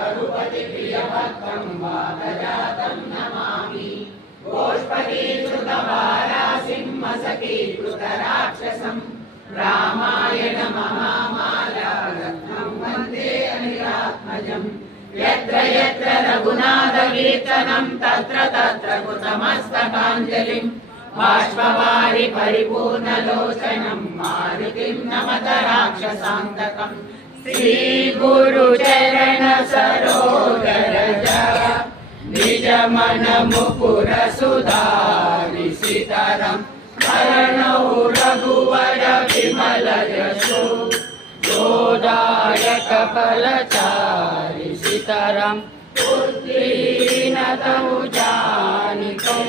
रघुपति प्रिय भक्तं वातजातं नमामि गोष्पति श्रुतबाला सिंहसखीकृत राक्षसं रामायण महामाला रत्नं वन्दे अनिरात्मजम् यत्र यत्र रघुनाथकीर्तनं तत्र तत्र कृतमस्तकाञ्जलिं बाष्पवारि परिपूर्णलोचनं मारुतिं नमत राक्षसान्तकम् श्रीगुरुचरण सरोज निजमन मुकुर सुधारिसितरं शरणौ रघुवर विमल यशो योदायक फलचारिसितरं पुत्रीनतौ जानिकौ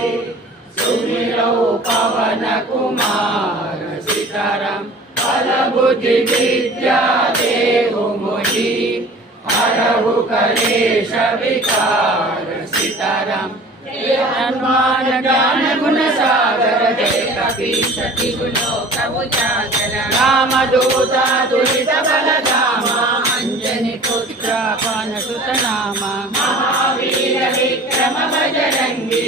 सुमिरौ पवन कुमार सितरं फलबुद्धि विद्या देहु मुनि हरहु कलेश विकार सितरं हनुमान ज्ञान गुण सागर जय कपीश तिहु लोक उजागर रामदूता तुलित बलधामा अंजनी पुत्र पवन सुत नामा महावीर विक्रम बजरंगी